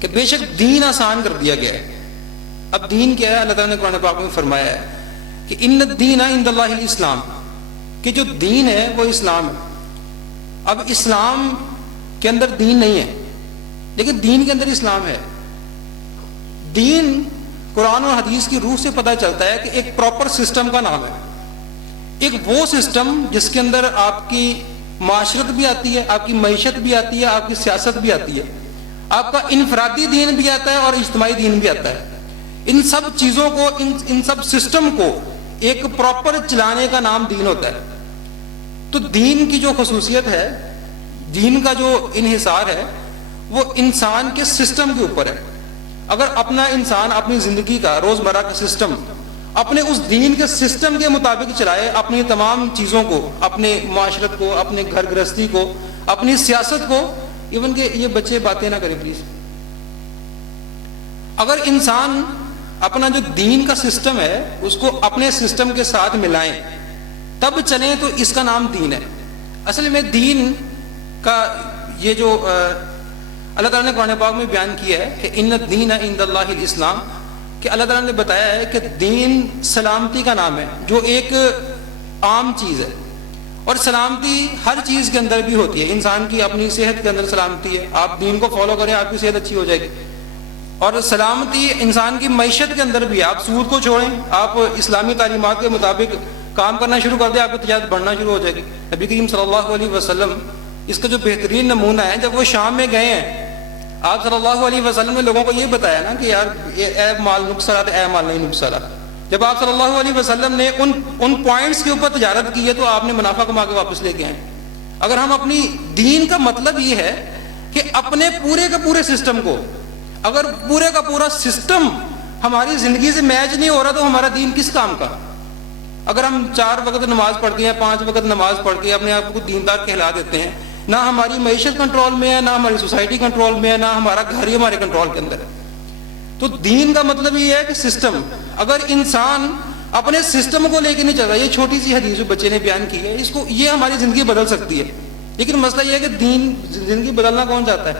کہ بے شک دین آسان کر دیا گیا ہے. اب دین کیا ہے؟ اللہ تعالیٰ نے قرآن پاک میں فرمایا ہے کہ ان الدین عند اللہ الاسلام، کہ جو دین ہے وہ اسلام ہے. اب اسلام کے اندر دین نہیں ہے، لیکن دین کے اندر اسلام ہے. دین قرآن و حدیث کی روح سے پتہ چلتا ہے کہ ایک پراپر سسٹم کا نام ہے. ایک وہ سسٹم جس کے اندر آپ کی معاشرت بھی آتی ہے، آپ کی معیشت بھی آتی ہے، آپ کی سیاست بھی آتی ہے، آپ کا انفرادی دین بھی آتا ہے اور اجتماعی دین بھی آتا ہے. ان سب چیزوں کو، ان سب سسٹم کو ایک پراپر چلانے کا نام دین ہوتا ہے. تو دین کی جو خصوصیت ہے، دین کا جو انحصار ہے، وہ انسان کے سسٹم کے اوپر ہے. اگر اپنا انسان اپنی زندگی کا روزمرہ کا سسٹم اپنے اس دین کے سسٹم کے مطابق چلائے، اپنی تمام چیزوں کو، اپنے معاشرت کو، اپنے گھر گرہستی کو، اپنی سیاست کو، ایون کہ یہ بچے باتیں نہ کریں پلیز. اگر انسان اپنا جو دین کا سسٹم ہے اس کو اپنے سسٹم کے ساتھ ملائیں تب چلیں تو اس کا نام دین ہے. اصل میں دین کا یہ جو اللہ تعالیٰ نے قرآن پاک میں بیان کیا ہے کہ ان الدین عند اللہ الاسلام، کہ اللہ تعالیٰ نے بتایا ہے کہ دین سلامتی کا نام ہے، جو ایک عام چیز ہے. اور سلامتی ہر چیز کے اندر بھی ہوتی ہے. انسان کی اپنی صحت کے اندر سلامتی ہے، آپ دین کو فالو کریں آپ کی صحت اچھی ہو جائے گی. اور سلامتی انسان کی معیشت کے اندر بھی، آپ سود کو چھوڑیں، آپ اسلامی تعلیمات کے مطابق کام کرنا شروع کر دیں، آپ کی تجارت بڑھنا شروع ہو جائے گی. نبی کریم صلی اللہ علیہ وسلم اس کا جو بہترین نمونہ ہے، جب وہ شام میں گئے ہیں، آپ صلی اللہ علیہ وسلم نے لوگوں کو یہ بتایا نا کہ یار اے مال نقص رہا تو اے مال نہیں نقص رہا. جب آپ صلی اللہ علیہ وسلم نے ان پوائنٹس کے اوپر تجارت کی ہے تو آپ نے منافع کما کے واپس لے کے آئے. اگر ہم اپنی دین کا مطلب یہ ہے کہ اپنے پورے کے پورے سسٹم کو، اگر پورے کا پورا سسٹم ہماری زندگی سے میچ نہیں ہو رہا تو ہمارا دین کس کام کا؟ اگر ہم 4 وقت نماز پڑھتے ہیں، 5 وقت نماز پڑھ کے اپنے آپ کو دیندار کہلا دیتے ہیں، نہ ہماری معیشت کنٹرول میں ہے، نہ ہماری سوسائٹی کنٹرول میں ہے، نہ ہمارا گھر ہی ہمارے کنٹرول کے اندر ہے. تو دین کا مطلب یہ ہے کہ سسٹم. اگر انسان اپنے سسٹم کو لے کے نہیں چل رہا، یہ چھوٹی سی حدیث جو بچے نے بیان کی ہے، اس کو یہ ہماری زندگی بدل سکتی ہے. لیکن مسئلہ یہ ہے کہ دین، زندگی بدلنا کون چاہتا ہے؟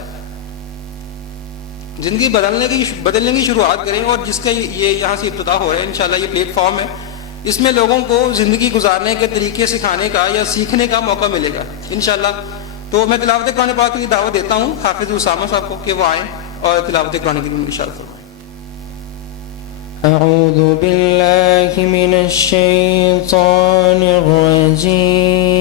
زندگی بدلنے کی شروعات کریں. اور جس کا یہ یہاں سے ابتدا ہو رہا ہے، انشاءاللہ یہ پلیٹ فارم ہے، اس میں لوگوں کو زندگی گزارنے کے طریقے سکھانے کا یا سیکھنے کا موقع ملے گا انشاءاللہ. تو میں تلاوت قرآن پاک کی دعوت دیتا ہوں حافظ اسامہ صاحب کو کہ وہ آئیں اور تلاوت قرآن کی ارشاد فرمائیں. اعوذ باللہ من الشیطان الرجیم.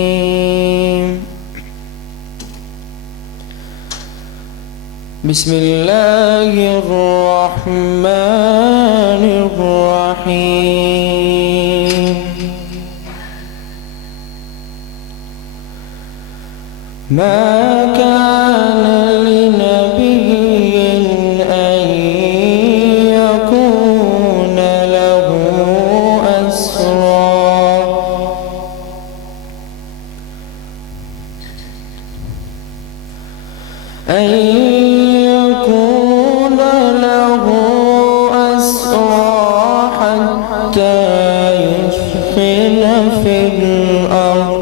بسم اللہ الرحمن الرحیم. ما كان لنبي أن يكون له أسرى حتى يثخن في الأرض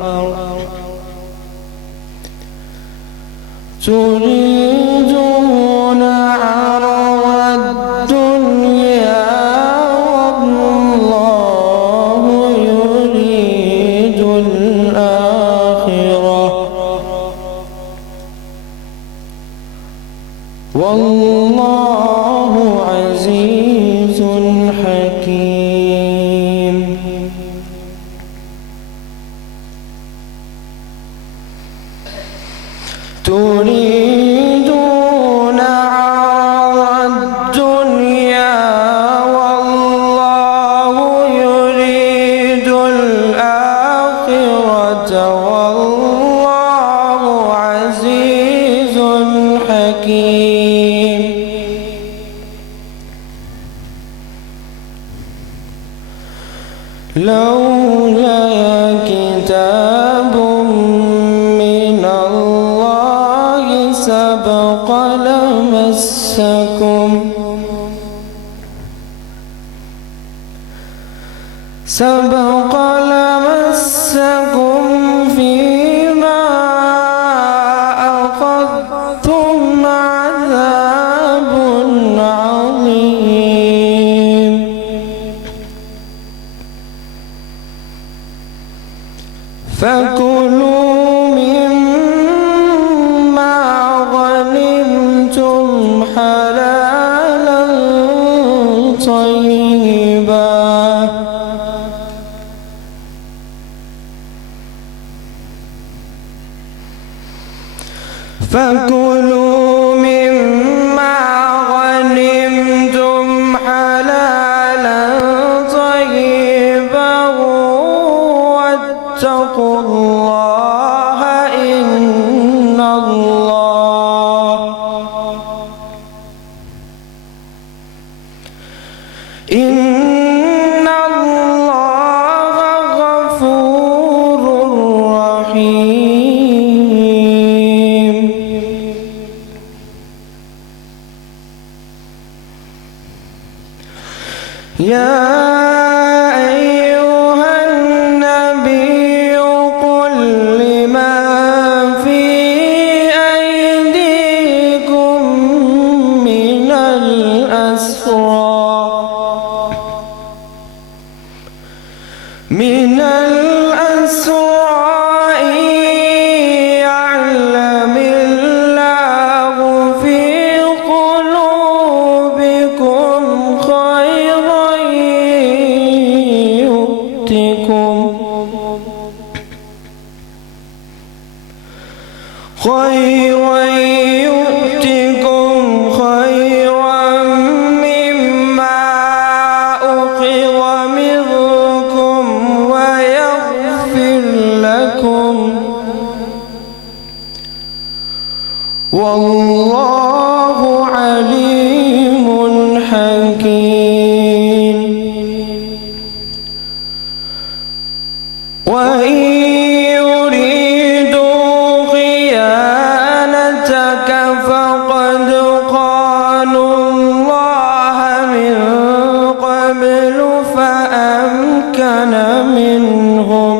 تريدون عرض الدنيا والله يريد الآخرة والله عزيز حكيم. تريدون عرض الدنيا والله يريد الآخرة والله عزيز حكيم. لولا كتاب من الله سبق لمسكم فيما أخذتم عذاب علمتم حلالا طيبا فكلوا مما غنمتم حلالا طيبا واتقوا الله إن الله غفور رحيم. يا أيها النبي قل لمن في أيديكم من الأسرى إن يعلم الله في قلوبكم خيرا يؤتكم خيرا مما أخذ منكم ويغفر لكم والله عليم حكيم. وإن يريدوا خيانتك فقد خانوا الله من قبل فأمكن منهم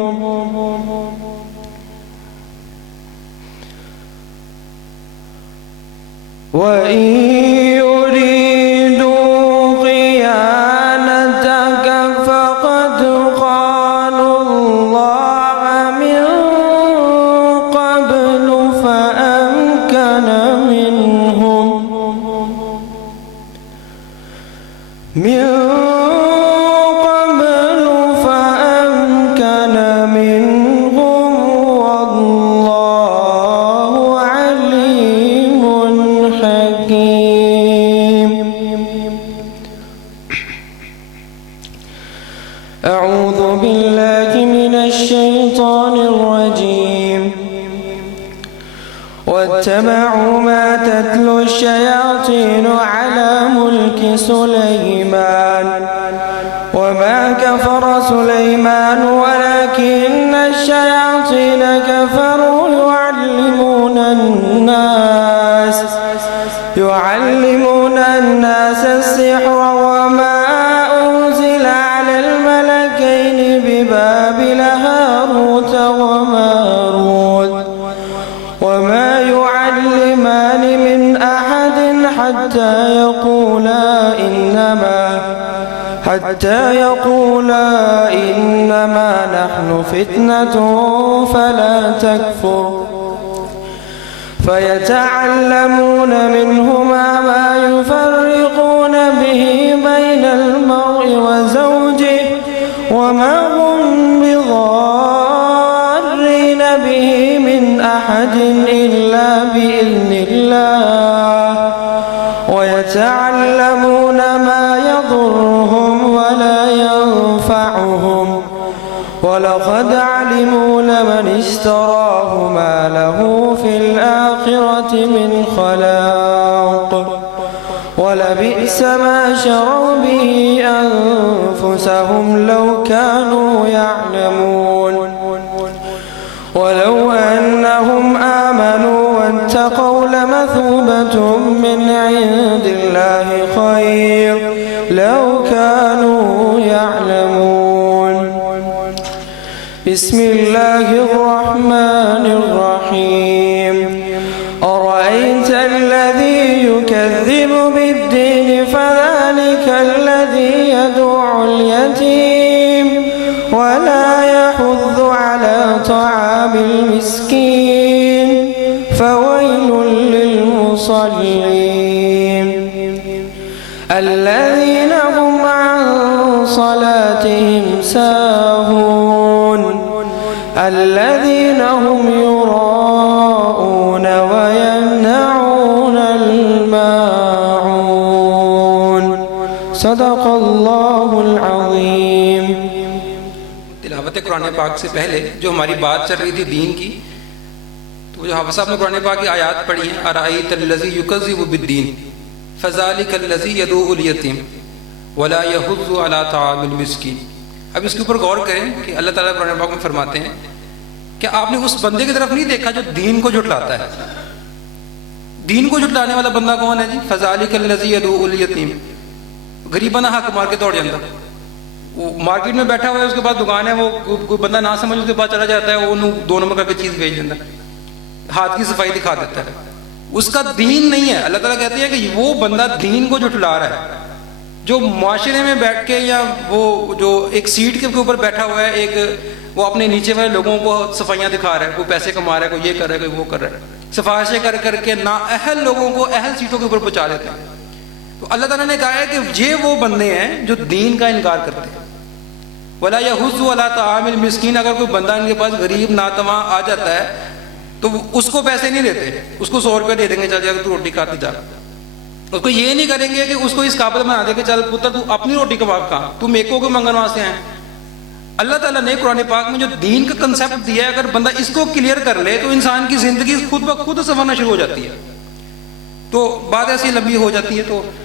وإن يريدوا خيانتك فقد خانوا الله من قبل فأمكن منهم والله عليم حكيم. أعوذ بالله من الشيطان الرجيم. واتبعوا ما تتلو الشياطين على ملك سليمان وما كفر سليمان ولكن الشياطين كفروا يعلمون الناس السحر وما أنزل على الملكين ببابل هاروت وماروت وما يعلمان من أحد حتى يقولا إنما نحن فتنة فلا تكفر فيتعلمون منهما ما يفرقون به بين المرء وزوجه وما هم بضارين به من أحد إلا بإذن الله ويتعلمون ما يضرهم ولا ينفعهم ولقد علموا لمن اشتراه ما له في الآخرة من خلاق ولبئس ما شروا به أنفسهم لو كانوا يعلمون. ولو أنهم آمنوا واتقوا لمثوبة من عند الله خير لو كانوا يعلمون. بسم الله الرحمن الرحيم. أرأيت الذي يكذب بالدين فذلك الذي يدعو اليتيم ولا يحض على طعام المسكين فويل للمصلين المصلين الذين هم عن صلاتهم ساهون الذين هم يراءون ويمنعون الماعون صدق الله العظيم. تلاوت قرآن پاک سے پہلے جو ہماری بات چل رہی تھی دین کی، تو جو حافظ صاحب نے قرآن پاک کی آیات پڑھی ہیں، ارأیت الذی یکذب بالدین فذلک الذی یدعو الیتیم ولا یحض علی طعام المسکین. اب اس کے اوپر غور کریں کہ اللہ تعالیٰ قرآن پاک میں فرماتے ہیں کہ آپ نے اس بندے کی طرف نہیں دیکھا جو دین کو جھٹلاتا ہے. دین کو جھٹلانے والا بندہ کون ہے جی؟ فذلک الذی یدعو الیتیم. غریب بندہ حق مار کے دوڑ جاتا، وہ مارکیٹ میں بیٹھا ہوا ہے، اس کے پاس دکان ہے، وہ کوئی بندہ نہ سمجھ اس کے پاس چلا جاتا ہے، وہ انہوں 2 نمبر کر کے چیز بھیج دیتا ہے، ہاتھ کی صفائی دکھا دیتا ہے. اس کا دین نہیں ہے. اللہ تعالیٰ کہتے ہیں کہ وہ بندہ دین کو جھٹلا رہا ہے، جو معاشرے میں بیٹھ کے یا وہ جو ایک سیٹ کے اوپر بیٹھا ہوا ہے، ایک وہ اپنے نیچے والے لوگوں کو صفائیاں دکھا رہا ہے، کوئی پیسے کما رہا ہے، کوئی یہ کر رہا ہے، کوئی وہ کر رہا ہے، سفارشیں کر کر کے نااہل لوگوں کو اہل سیٹوں کے اوپر پہنچا دیتے ہیں. تو اللہ تعالیٰ نے کہا ہے کہ یہ وہ بندے ہیں جو دین کا انکار کرتے ہیں. ولا یحض علی طعام المسکین. اگر کوئی بندہ ان کے پاس غریب ناتواں آ جاتا ہے تو اس کو پیسے نہیں دیتے، اس کو 100 روپے دے دیں گے، چل جا کے تو روٹی کھاتے جا. اس کو یہ نہیں کریں گے کہ اس کو اس قابل بنا دے کہ چل پتر تو اپنی روٹی کما کھا، تو میکو کے منگن واسطے ہیں. اللہ تعالیٰ نے قرآن پاک میں جو دین کا کنسیپٹ دیا ہے، اگر بندہ اس کو کلیئر کر لے تو انسان کی زندگی خود بخود سنورنا شروع ہو جاتی ہے. تو بات ایسی لمبی ہو جاتی ہے. تو